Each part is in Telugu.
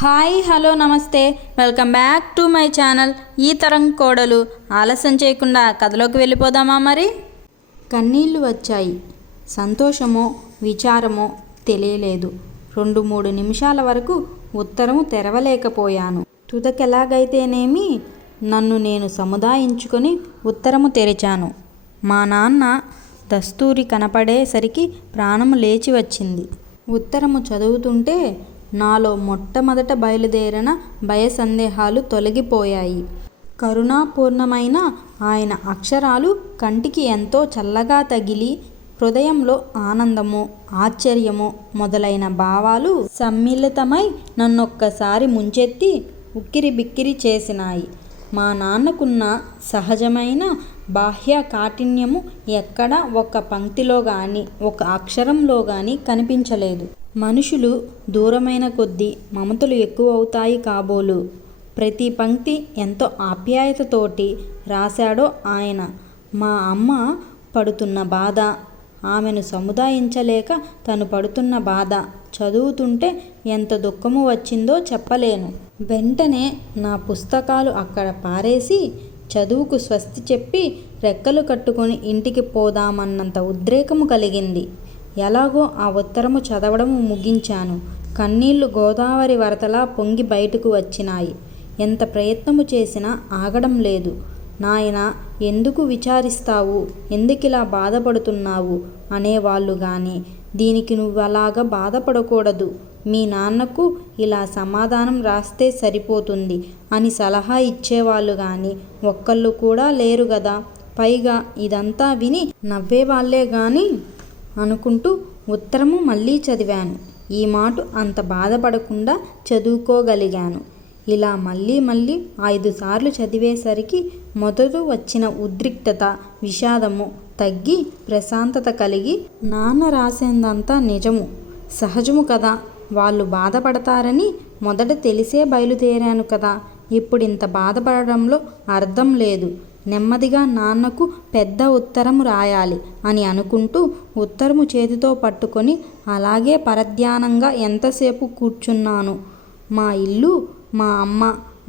హాయ్ హలో నమస్తే. Welcome back to my channel ఈ తరం కోడలు. ఆలస్యం చేయకుండా కథలోకి వెళ్ళిపోదామా మరి? కన్నీళ్ళు వచ్చాయి. సంతోషమో విచారమో తెలియలేదు. రెండు మూడు నిమిషాల వరకు ఉత్తరము తెరవలేకపోయాను. తుదకెలాగైతేనేమి? నన్ను నేను సముదాయించుకొని ఉత్తరము తెరిచాను. మా నాన్న దస్తూరి కనపడేసరికి ప్రాణము లేచి వచ్చింది. ఉత్తరము చదువుతుంటే నాలో మొట్టమొదట బయలుదేరిన భయ సందేహాలు తొలగిపోయాయి. కరుణాపూర్ణమైన ఆయన అక్షరాలు కంటికి ఎంతో చల్లగా తగిలి హృదయంలో ఆనందము ఆశ్చర్యము మొదలైన భావాలు సమ్మిళితమై నన్నొక్కసారి ముంచెత్తి ఉక్కిరి బిక్కిరి చేసినాయి. మా నాన్నకున్న సహజమైన బాహ్య కాఠిన్యము ఎక్కడ ఒక పంక్తిలో కానీ ఒక అక్షరంలో కానీ కనిపించలేదు. మనుషులు దూరమైన కొద్దీ మమతలు ఎక్కువ అవుతాయి కాబోలు. ప్రతి పంక్తి ఎంతో ఆప్యాయతతోటి రాశాడో ఆయన. మా అమ్మ పడుతున్న బాధ ఆమెను సముదాయించలేక తను పడుతున్న బాధ. చదువుతుంటే ఎంత దుఃఖము వచ్చిందో చెప్పలేను. వెంటనే నా పుస్తకాలు అక్కడ పారేసి చదువుకు స్వస్తి చెప్పి రెక్కలు కట్టుకొని ఇంటికి పోదామన్నంత ఉద్రేకము కలిగింది. ఎలాగో ఆ ఉత్తరము చదవడము ముగించాను. కన్నీళ్ళు గోదావరి వరదలా పొంగి బయటకు వచ్చినాయి. ఎంత ప్రయత్నము చేసినా ఆగడం లేదు. నాయన ఎందుకు విచారిస్తావు? ఎందుకిలా బాధపడుతున్నావు? అనేవాళ్ళు కానీ దీనికి నువ్వు అలాగా బాధపడకూడదు. మీ నాన్నకు ఇలా సమాధానం రాస్తే సరిపోతుంది అని సలహా ఇచ్చేవాళ్ళు కానీ ఒక్కళ్ళు కూడా లేరు కదా పైగా ఇదంతా విని నవ్వేవాళ్ళే కానీ అనుకుంటూ ఉత్తరము మళ్ళీ చదివాను. ఈ మాట అంత బాధపడకుండా చదువుకోగలిగాను. ఇలా మళ్ళీ మళ్ళీ ఐదు సార్లు చదివేసరికి మొదట వచ్చిన ఉద్రిక్తత విషాదము తగ్గి ప్రశాంతత కలిగి నాన్న రాసిందంతా నిజము సహజము కదా. వాళ్ళు బాధపడతారని మొదట తెలిసే బయలుదేరాను కదా. ఇప్పుడు ఇంత బాధపడడంలో అర్థం లేదు. నెమ్మదిగా నాన్నకు పెద్ద ఉత్తరము రాయాలి అని అనుకుంటూ ఉత్తరము చేతితో పట్టుకొని అలాగే పరధ్యానంగా ఎంతసేపు కూర్చున్నాను? మా ఇల్లు మా అమ్మ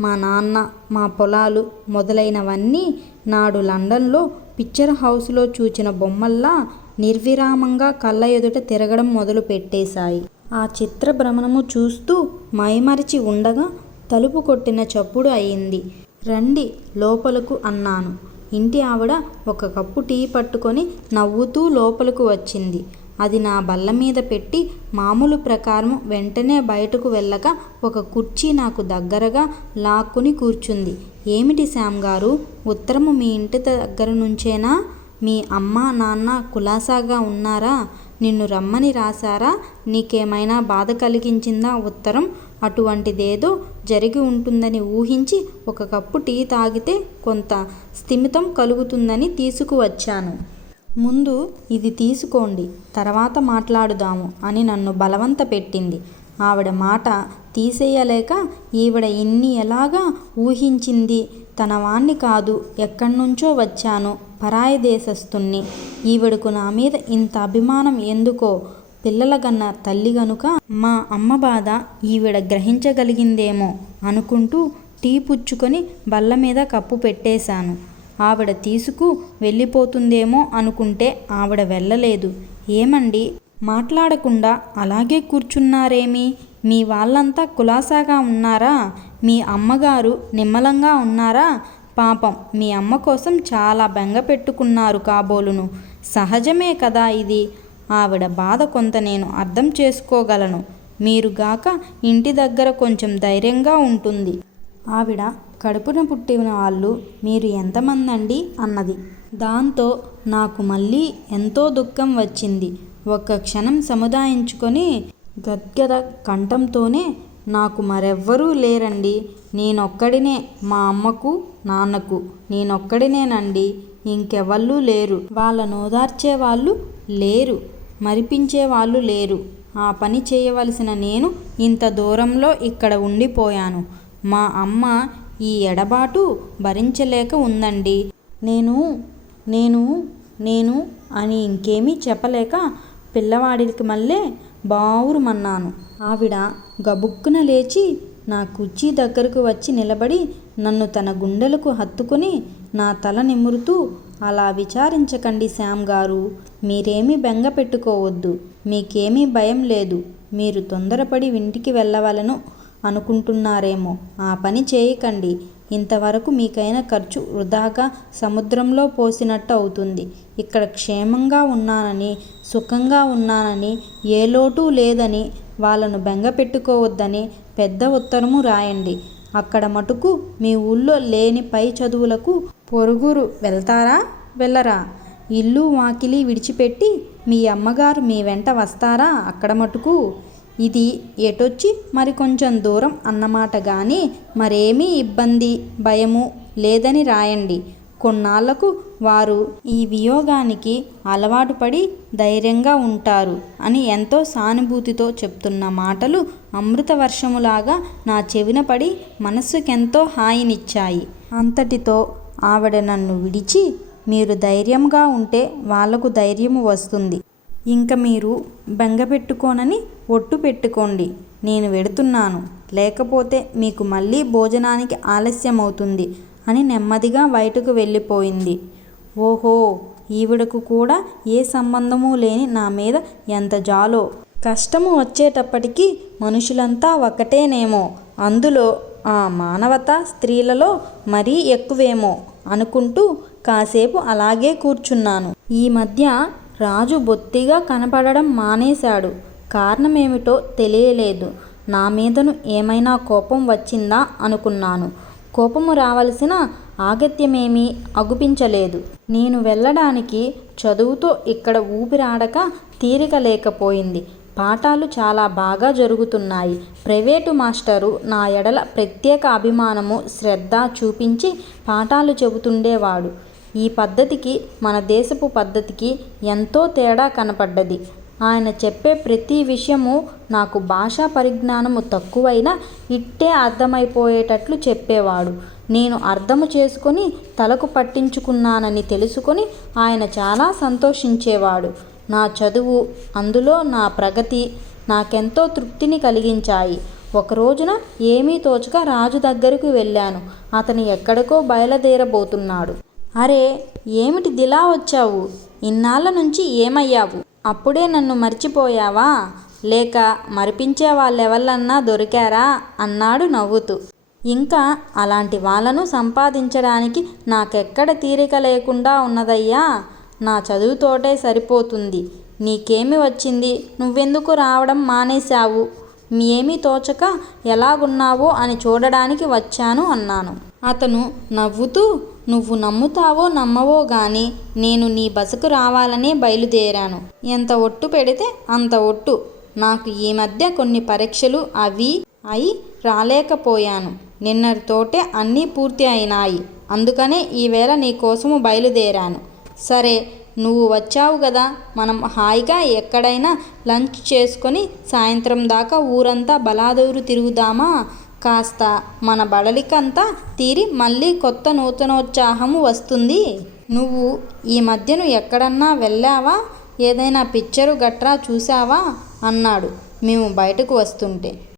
మా నాన్న మా పొలాలు మొదలైనవన్నీ నాడు లండన్లో పిక్చర్ హౌస్లో చూచిన బొమ్మల్లా నిర్విరామంగా కళ్ళ ఎదుట తిరగడం మొదలు పెట్టేశాయి ఆ చిత్ర భ్రమణము చూస్తూ మైమరిచి ఉండగా తలుపు కొట్టిన చప్పుడు అయింది. రండి లోపలకు అన్నాను. ఇంటి ఆవిడ ఒక కప్పు టీ పట్టుకొని నవ్వుతూ లోపలకు వచ్చింది. అది నా బల్ల మీద పెట్టి మామూలు ప్రకారం వెంటనే బయటకు వెళ్ళక ఒక కుర్చీ నాకు దగ్గరగా లాక్కుని కూర్చుంది. ఏమిటి శ్యామ్ గారు? ఉత్తరము మీ ఇంటి దగ్గర నుంచేనా? మీ అమ్మ నాన్న కులాసాగా ఉన్నారా? నిన్ను రమ్మని రాశారా? నీకేమైనా బాధ కలిగించిందా ఉత్తరం? అటువంటిదేదో జరిగి ఉంటుందని ఊహించి ఒక కప్పు టీ తాగితే కొంత స్థిమితం కలుగుతుందని తీసుకువచ్చాను. ముందు ఇది తీసుకోండి తర్వాత మాట్లాడుదాము అని నన్ను బలవంత పెట్టింది. ఆవిడ మాట తీసేయలేక ఈవిడ ఇన్ని ఎలాగా ఊహించింది? తన వాణ్ణి కాదు ఎక్కడి నుంచో వచ్చాను పరాయి దేశస్తుణ్ణి ఈవిడకు నా మీద ఇంత అభిమానం ఎందుకో? పిల్లల కన్నా తల్లి గనుక మా అమ్మ బాధ ఈవిడ గ్రహించగలిగిందేమో అనుకుంటూ టీ పుచ్చుకొని బల్ల మీద కప్పు పెట్టేశాను. ఆవిడ తీసుకు వెళ్ళిపోతుందేమో అనుకుంటే ఆవిడ వెళ్ళలేదు. ఏమండి? మాట్లాడకుండా అలాగే కూర్చున్నారేమి? మీ వాళ్ళంతా కులాసాగా ఉన్నారా? మీ అమ్మగారు నిమ్మలంగా ఉన్నారా? పాపం మీ అమ్మ కోసం చాలా బెంగ పెట్టుకున్నారు కాబోలును. సహజమే కదా ఇది. ఆవిడ బాధ కొంత నేను అర్థం చేసుకోగలను. మీరుగాక ఇంటి దగ్గర కొంచెం ధైర్యంగా ఉంటుంది. ఆవిడ కడుపున పుట్టిన వాళ్ళు మీరు ఎంతమందండి? అన్నది. దాంతో నాకు మళ్ళీ ఎంతో దుఃఖం వచ్చింది. ఒక్క క్షణం సముదాయించుకొని గద్గద కంఠంతోనే నాకు మరెవ్వరూ లేరండి. నేనొక్కడినే మా అమ్మకు నాన్నకు. నేనొక్కడినేనండి. ఇంకెవళ్ళు లేరు. వాళ్ళను ఓదార్చే వాళ్ళు లేరు. మరిపించే వాళ్ళు లేరు. ఆ పని చేయవలసిన నేను ఇంత దూరంలో ఇక్కడ ఉండిపోయాను. మా అమ్మ ఈ ఎడబాటు భరించలేక ఉందండి. నేను నేను నేను అని ఇంకేమీ చెప్పలేక పిల్లవాడికి మళ్ళీ బావురుమన్నాను. ఆవిడ గబుక్కున లేచి నా కుర్చీ దగ్గరకు వచ్చి నిలబడి నన్ను తన గుండెలకు హత్తుకుని నా తల నిమురుతూ అలా విచారించకండి శ్యామ్ గారు. మీరేమీ బెంగ పెట్టుకోవద్దు. మీకేమీ భయం లేదు. మీరు తొందరపడి ఇంటికి వెళ్ళవలను అనుకుంటున్నారేమో. ఆ పని చేయకండి. ఇంతవరకు మీకైన ఖర్చు వృధాగా సముద్రంలో పోసినట్టు అవుతుంది. ఇక్కడ క్షేమంగా ఉన్నానని సుఖంగా ఉన్నానని ఏ లోటు లేదని వాళ్ళను బెంగ పెట్టుకోవద్దని పెద్ద ఉత్తరము రాయండి. అక్కడ మటుకు మీ ఊళ్ళో లేని పై చదువులకు పొరుగురు వెళ్తారా? వెళ్ళరా. ఇల్లు వాకిలి విడిచిపెట్టి మీ అమ్మగారు మీ వెంట వస్తారా? అక్కడ మటుకు ఇది ఎటొచ్చి మరి కొంచెం దూరం అన్నమాట కానీ మరేమీ ఇబ్బంది భయము లేదని రాయండి. కొన్నాళ్ళకు వారు ఈ వియోగానికి అలవాటు పడి ధైర్యంగా ఉంటారు అని ఎంతో సానుభూతితో చెప్తున్న మాటలు అమృత వర్షములాగా నా చెవిన పడి మనస్సుకెంతో హాయినిచ్చాయి. అంతటితో ఆవిడ నన్ను విడిచి మీరు ధైర్యంగా ఉంటే వాళ్ళకు ధైర్యము వస్తుంది. ఇంక మీరు బెంగ పెట్టుకోనని ఒట్టు పెట్టుకోండి. నేను వెడుతున్నాను. లేకపోతే మీకు మళ్ళీ భోజనానికి ఆలస్యం అవుతుంది అని నెమ్మదిగా బయటకు వెళ్ళిపోయింది. ఓహో ఈవిడకు కూడా ఏ సంబంధము లేని నా మీద ఎంత జాలో. కష్టము వచ్చేటప్పటికి మనుషులంతా ఒకటేనేమో. అందులో ఆ మానవత స్త్రీలలో మరీ ఎక్కువేమో అనుకుంటూ కాసేపు అలాగే కూర్చున్నాను. ఈ మధ్య రాజు బొత్తిగా కనపడడం మానేశాడు. కారణమేమిటో తెలియలేదు. నా మీదను ఏమైనా కోపం వచ్చిందా అనుకున్నాను. కోపము రావలసిన ఆగత్యమేమీ అగుపించలేదు. నేను వెళ్ళడానికి చదువుతో ఇక్కడ ఊపిరాడక తీరిక లేకపోయింది. పాఠాలు చాలా బాగా జరుగుతున్నాయి. ప్రైవేటు మాస్టరు నా ఎడల ప్రత్యేక అభిమానము శ్రద్ధ చూపించి పాఠాలు చెబుతుండేవాడు. ఈ పద్ధతికి మన దేశపు పద్ధతికి ఎంతో తేడా కనపడ్డది. ఆయన చెప్పే ప్రతి విషయము నాకు భాషా పరిజ్ఞానము తక్కువైనా ఇట్టే అర్థమైపోయేటట్లు చెప్పేవాడు. నేను అర్థము చేసుకొని తలకు పట్టించుకున్నానని తెలుసుకొని ఆయన చాలా సంతోషించేవాడు. నా చదువు అందులో నా ప్రగతి నాకెంతో తృప్తిని కలిగించాయి. ఒక రోజున ఏమీ తోచక రాజు దగ్గరకు వెళ్ళాను. అతను ఎక్కడికో బయలుదేరబోతున్నాడు. అరే ఏమిటి దిలా వచ్చావు? ఇన్నాళ్ళ నుంచి ఏమయ్యావు? అప్పుడే నన్ను మర్చిపోయావా? లేక మరిపించే వాళ్ళెవళ్ళన్నా దొరికారా? అన్నాడు నవ్వుతూ. ఇంకా అలాంటి వాళ్ళను సంపాదించడానికి నాకెక్కడ తీరిక లేకుండా ఉన్నదయ్యా? నా చదువుతోటే సరిపోతుంది. నీకేమి వచ్చింది? నువ్వెందుకు రావడం మానేశావు? ఏమీ తోచక ఎలాగున్నావో అని చూడడానికి వచ్చాను అన్నాను. అతను నవ్వుతూ నువ్వు నమ్ముతావో నమ్మవో గాని నేను నీ బసకు రావాలనే బయలుదేరాను. ఎంత ఒట్టు పెడితే అంత ఒట్టు. నాకు ఈ మధ్య కొన్ని పరీక్షలు అవి అయి రాలేకపోయాను. నిన్నటితోటే అన్నీ పూర్తి అయినాయి. అందుకనే ఈవేళ నీ కోసము బయలుదేరాను. సరే నువ్వు వచ్చావు కదా మనం హాయిగా ఎక్కడైనా లంచ్ చేసుకొని సాయంత్రం దాకా ఊరంతా బలాదూరు తిరుగుదామా? కాస్త మన బడలికంతా తీరి మళ్ళీ కొత్త నూతనోత్సాహము వస్తుంది. నువ్వు ఈ మధ్యను ఎక్కడన్నా వెళ్ళావా? ఏదైనా పిక్చరు గట్రా చూసావా అన్నాడు మేము బయటకు వస్తుంటే.